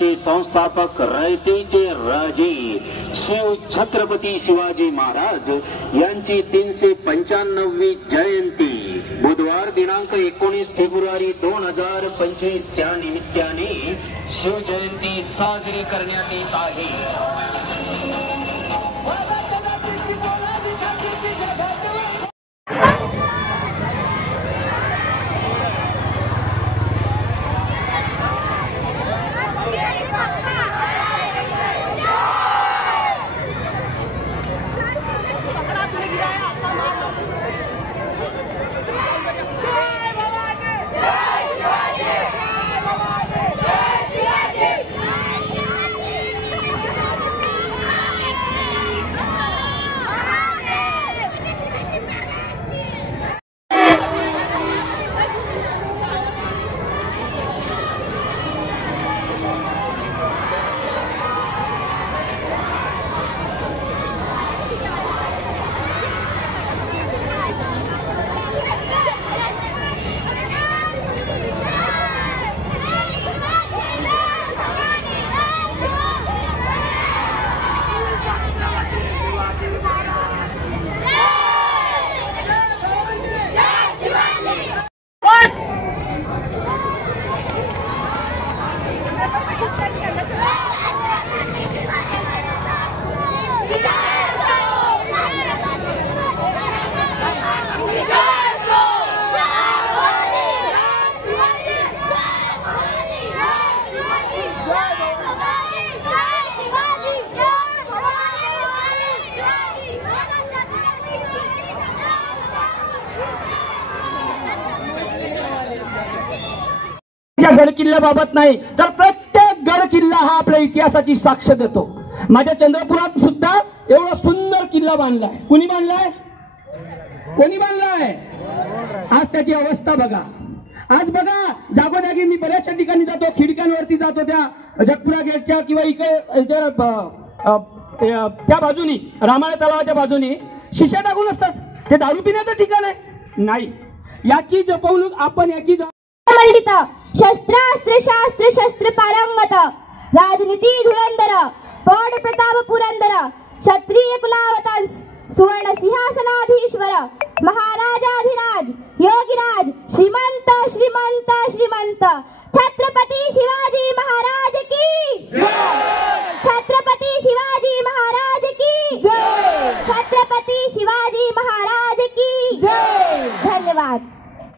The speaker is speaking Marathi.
महाराष्ट्राचे संस्थापक रयतेचे राजे शिव छत्रपती शिवाजी महाराज यांची 395वी जयंती बुधवार दिनांक 19 फेब्रुवारी 2025 त्या निमित्ताने शिवजयंती साजरी करण्यात येत आहे। गड किल्ल्याबाबत नाही तर प्रत्येक गड किल्ला हा आपल्या इतिहासाची साक्ष देतो। माझ्या चंद्रपुरात सुद्धा एवढा सुंदर किल्ला बांधलाय। कोणी बांधलाय? कोणी बांधलाय? आज त्याची अवस्था बघा। आज बघा जागोजागी मी बऱ्याचशा ठिकाणी जातो, खिडक्यांवरती जातो, त्या जगपुरा गेटच्या किंवा इकडे त्या बाजूनी रामाळा तलावाच्या बाजूनी शिशा टाकून असतात। ते दारू पिण्याचं ठिकाण आहे नाही। याची जपवणूक आपण याची मंडित शस्त्रास्त्र शास्त्र शस्त्र पारंगत राजनीती धुरंधर पौड प्रताप पुरंदर क्षत्रिय कुलावतंस सुवर्ण सिंहासनाधीश्वर महाराजाधिराज योगीराज श्रीमंत श्रीमंत श्रीमंत छत्रपती शिवाजी